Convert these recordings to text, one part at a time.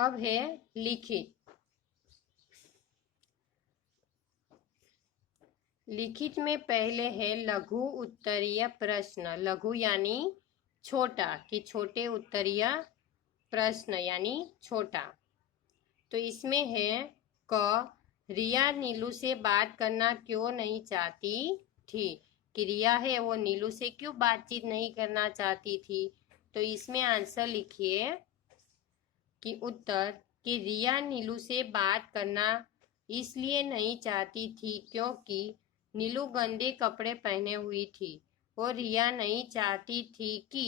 अब है लिखित। लिखित में पहले है लघु उत्तरीय प्रश्न। लघु यानी छोटा, कि छोटे उत्तरीय प्रश्न यानी छोटा। तो इसमें है क, रिया नीलू से बात करना क्यों नहीं चाहती थी। कि रिया है वो नीलू से क्यों बातचीत नहीं करना चाहती थी। तो इसमें आंसर लिखिए कि उत्तर कि रिया नीलू से बात करना इसलिए नहीं चाहती थी क्योंकि नीलू गंदे कपड़े पहने हुई थी और रिया नहीं चाहती थी कि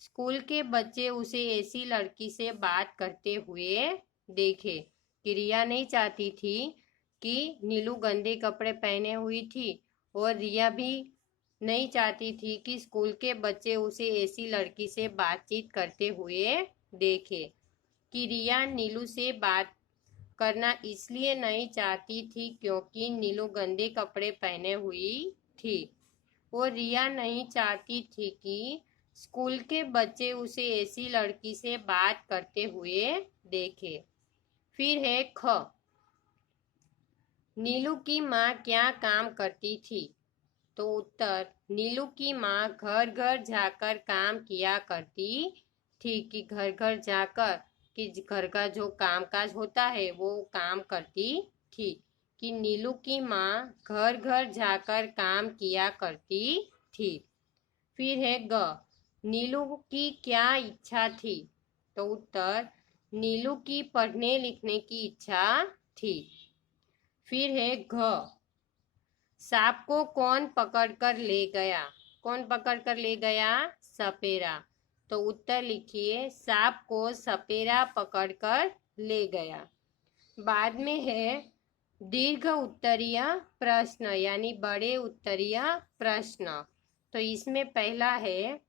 स्कूल के बच्चे उसे ऐसी लड़की से बात करते हुए देखे। कि रिया नहीं चाहती थी कि नीलू गंदे कपड़े पहने हुई थी और रिया भी नहीं चाहती थी कि स्कूल के बच्चे उसे ऐसी लड़की से बातचीत करते हुए देखे। कि रिया नीलू से बात करना इसलिए नहीं चाहती थी क्योंकि नीलू गंदे कपड़े पहने हुई थी और रिया नहीं चाहती थी कि स्कूल के बच्चे उसे ऐसी लड़की से बात करते हुए देखे। फिर है ख, नीलू की माँ क्या काम करती थी। तो उत्तर नीलू की माँ घर घर जाकर काम किया करती थी। कि घर घर जाकर कि घर का जो कामकाज होता है वो काम करती थी। कि नीलू की माँ घर घर जाकर काम किया करती थी। फिर है ग, नीलू की क्या इच्छा थी। तो उत्तर नीलू की पढ़ने लिखने की इच्छा थी। फिर है घ, सांप को कौन पकड़कर ले गया। कौन पकड़कर ले गया, सपेरा। तो उत्तर लिखिए सांप को सपेरा पकड़कर ले गया। बाद में है दीर्घ उत्तरीय प्रश्न यानी बड़े उत्तरीय प्रश्न। तो इसमें पहला है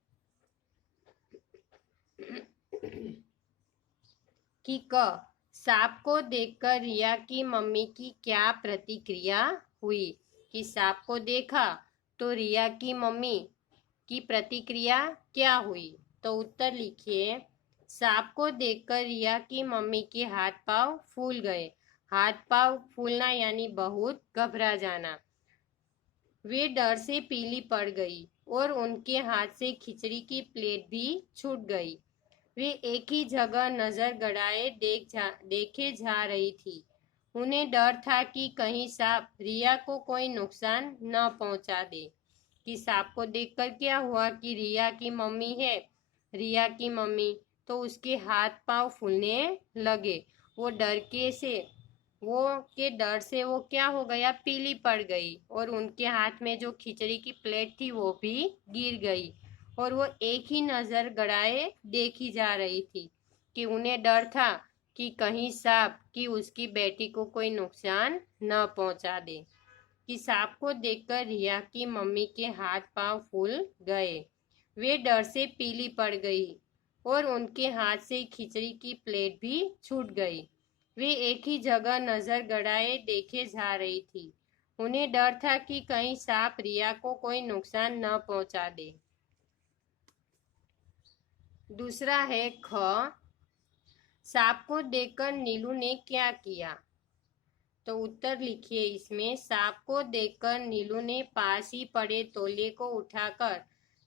कि क, सांप को देखकर रिया की मम्मी की क्या प्रतिक्रिया हुई। कि सांप को देखा तो रिया की मम्मी की प्रतिक्रिया क्या हुई। तो उत्तर लिखिए सांप को देखकर रिया की मम्मी के हाथ पांव फूल गए। हाथ पांव फूलना यानी बहुत घबरा जाना। वे डर से पीली पड़ गई और उनके हाथ से खिचड़ी की प्लेट भी छूट गई। वे एक ही जगह नजर गड़ाए देखे जा रही थी। उन्हें डर था कि कहीं सांप रिया को कोई नुकसान न पहुंचा दे। कि सांप को देखकर क्या हुआ कि रिया की मम्मी है, रिया की मम्मी, तो उसके हाथ पांव फूलने लगे। वो डर से वो क्या हो गया, पीली पड़ गई और उनके हाथ में जो खिचड़ी की प्लेट थी वो भी गिर गई और वो एक ही नजर गड़ाए देखी जा रही थी। कि उन्हें डर था कि कहीं सांप की उसकी बेटी को कोई नुकसान न पहुंचा दे। कि सांप को देखकर रिया की मम्मी के हाथ पांव फूल गए। वे डर से पीली पड़ गई और उनके हाथ से खिचड़ी की प्लेट भी छूट गई। वे एक ही जगह नजर गड़ाए देखे जा रही थी। उन्हें डर था कि कहीं सांप रिया को कोई नुकसान न पहुंचा दे। दूसरा है ख, सांप को देखकर नीलू ने क्या किया। तो उत्तर लिखिए इसमें सांप को देखकर नीलू ने पास ही पड़े तौलिए को उठाकर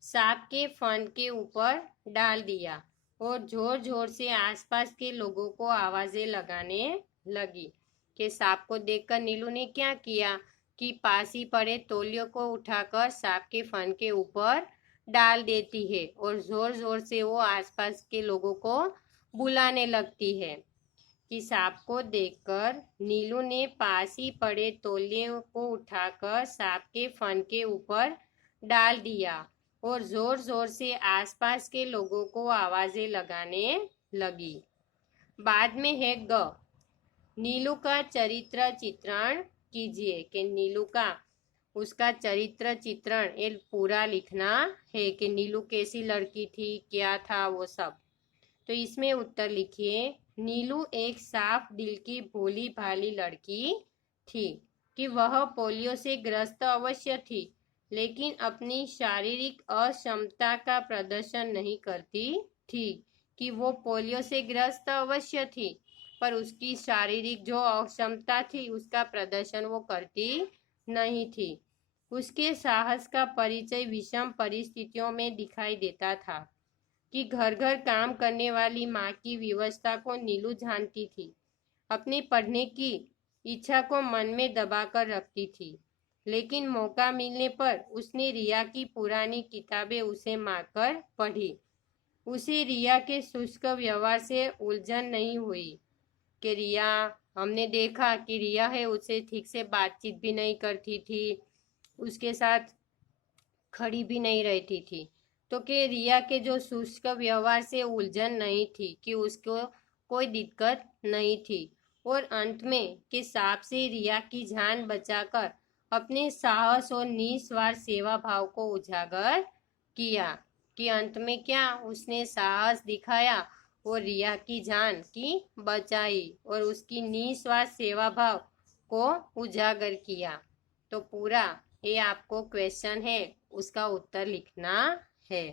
सांप के फन के ऊपर डाल दिया और जोर जोर से आसपास के लोगों को आवाजें लगाने लगी। कि सांप को देखकर नीलू ने क्या किया कि पास ही पड़े तौलियों को उठाकर सांप के फन के ऊपर डाल देती है और जोर जोर से वो आसपास के लोगों को बुलाने लगती है। कि सांप को देखकर नीलू ने पास ही पड़े तौलिए को उठाकर सांप के फन के ऊपर डाल दिया और जोर जोर से आसपास के लोगों को आवाजें लगाने लगी। बाद में है ग, नीलू का चरित्र चित्रण कीजिए। कि नीलू का उसका चरित्र चित्रण ये पूरा लिखना है कि नीलू कैसी लड़की थी, क्या था वो सब। तो इसमें उत्तर लिखिए नीलू एक साफ दिल की भोली भाली लड़की थी। कि वह पोलियो से ग्रस्त अवश्य थी लेकिन अपनी शारीरिक अक्षमता का प्रदर्शन नहीं करती थी। कि वो पोलियो से ग्रस्त अवश्य थी पर उसकी शारीरिक जो अक्षमता थी उसका प्रदर्शन वो करती नहीं थी। उसके साहस का परिचय विषम परिस्थितियों में दिखाई देता था कि घर घर काम करने वाली माँ की व्यवस्था को नीलू जानती थी। अपने पढ़ने की इच्छा को मन में दबाकर रखती थी, लेकिन मौका मिलने पर उसने रिया की पुरानी किताबें उसे मांगकर पढ़ी। उसे रिया के शुष्क व्यवहार से उलझन नहीं हुई कि रिया, हमने देखा कि रिया है उससे ठीक से बातचीत भी नहीं करती थी, उसके साथ खड़ी भी नहीं रहती थी। तो कि रिया के जो शुष्क व्यवहार से उलझन नहीं थी, कि उसको कोई दिक्कत नहीं थी। और अंत में कि सांप से रिया की जान बचाकर अपने साहस और निस्वार्थ सेवा भाव को उजागर किया। कि अंत में क्या, उसने साहस दिखाया और रिया की जान की बचाई और उसकी निस्वार्थ सेवा भाव को उजागर किया। तो पूरा ये आपको क्वेश्चन है, उसका उत्तर लिखना है।